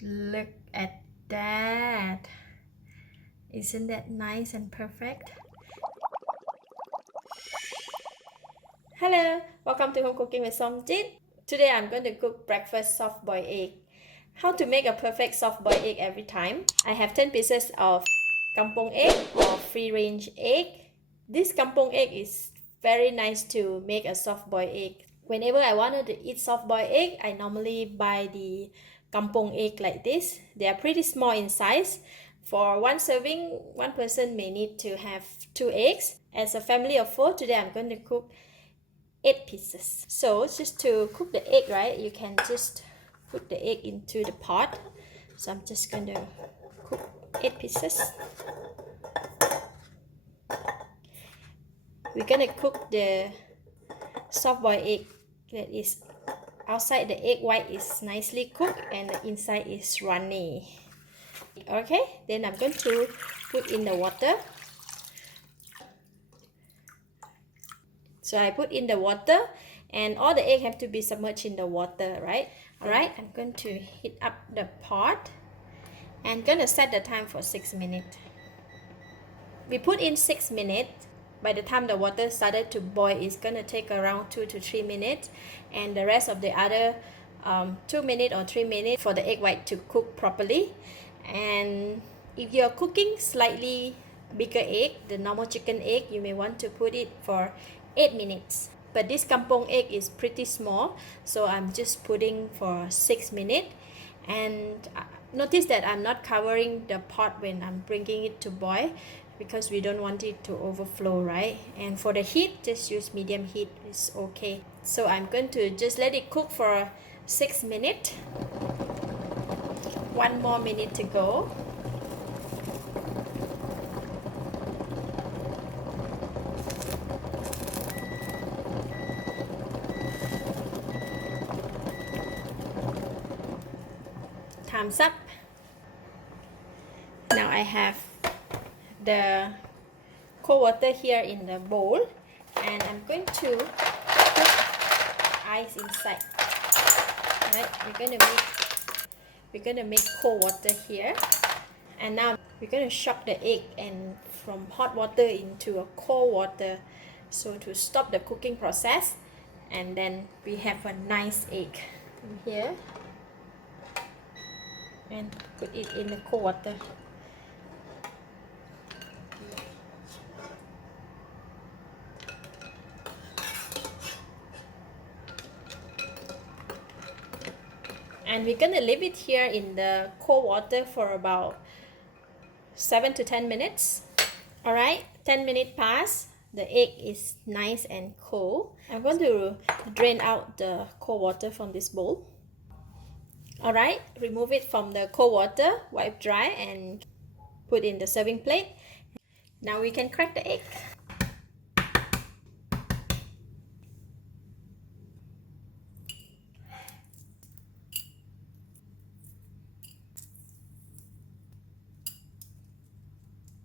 Look at that. Isn't that nice and perfect? Hello, welcome to Home Cooking with Somjit. Today I'm going to cook breakfast soft-boiled egg. How to make a perfect soft-boiled egg every time. I have 10 pieces of kampong egg or free-range egg. This kampong egg is very nice to make a soft-boiled egg. Whenever I wanted to eat soft-boiled egg, I normally buy the kampong egg like this. They are pretty small in size. For one serving, one person may need to have 2 eggs. As a family of 4, today I'm going to cook 8 pieces. So just to cook the egg, right, you can just put the egg into the pot. So I'm just going to cook 8 pieces. We're going to cook the soft-boiled egg that is outside the egg white is nicely cooked and the inside is runny. Okay, then I'm going to put in the water. So I put in the water and all the egg have to be submerged in the water, right? Alright, I'm going to heat up the pot and gonna set the time for 6 minutes. We put in 6 minutes. By the time the water started to boil, it's gonna take around 2 to 3 minutes, and the rest of the other 2 minutes or 3 minutes for the egg white to cook properly. And if you're cooking slightly bigger egg, the normal chicken egg, you may want to put it for 8 minutes. But this kampong egg is pretty small, so I'm just putting for 6 minutes. And notice that I'm not covering the pot when I'm bringing it to boil, because we don't want it to overflow, right? And for the heat, just use medium heat, is okay. So I'm going to just let it cook for 6 minutes. 1 more minute to go. Time's up. Now I have the cold water here in the bowl, and I'm going to put ice inside. Right, we're gonna make cold water here, and now we're gonna shock the egg and from hot water into a cold water, so to stop the cooking process, and then we have a nice egg here, and put it in the cold water. And we're gonna leave it here in the cold water for about 7 to 10 minutes. Alright, 10 minutes pass. The egg is nice and cold. I'm going to drain out the cold water from this bowl. Alright, remove it from the cold water, wipe dry, and put in the serving plate. Now we can crack the egg.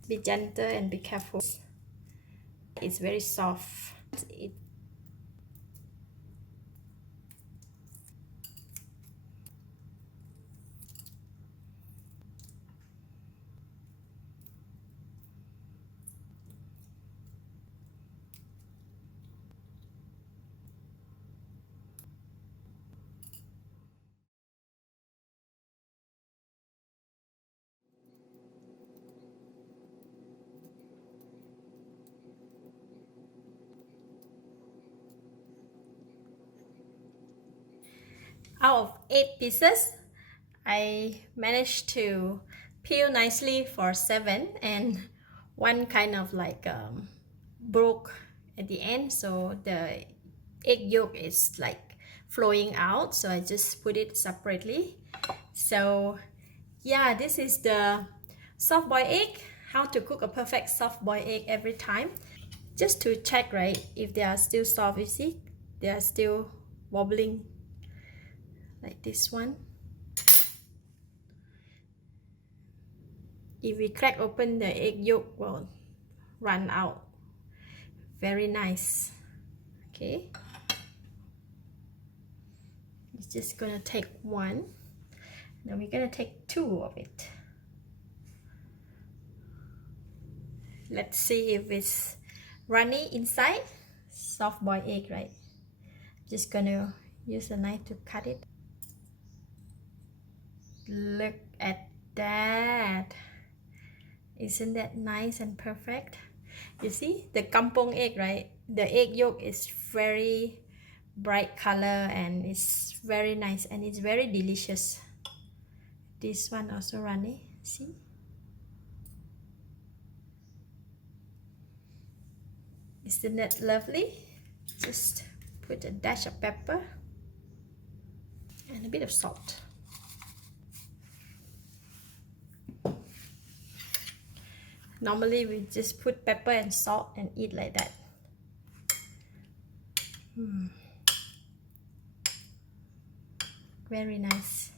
Be gentle and be careful. It's very soft. Out of 8 pieces, I managed to peel nicely for 7, and one kind of like broke at the end, so the egg yolk is like flowing out, so I just put it separately. So yeah, this is the soft-boiled egg. How to cook a perfect soft-boiled egg every time. Just to check, right, if they are still soft. You see, they are still wobbling like this one. If we crack open, the egg yolk will run out. Very nice. Okay, it's just gonna take one. Now we're gonna take 2 of it. Let's see if it's runny inside. Soft boiled egg, right? Just gonna use a knife to cut it. Look at that. Isn't that nice and perfect? You see the kampong egg, right? The egg yolk is very bright color and it's very nice and it's very delicious. This one also runny, see? Isn't that lovely? Just put a dash of pepper and a bit of salt. Normally we just put pepper and salt and eat like that. Very nice.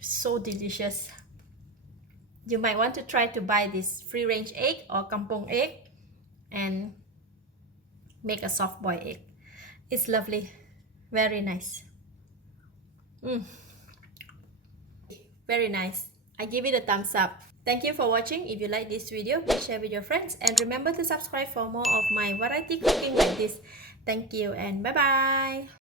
So delicious. You might want to try to buy this free-range egg or kampong egg and make a soft boiled egg. It's lovely. Very nice. Very nice. I give it a thumbs up. Thank you for watching. If you like this video, please share with your friends and remember to subscribe for more of my variety cooking like this. Thank you and bye bye.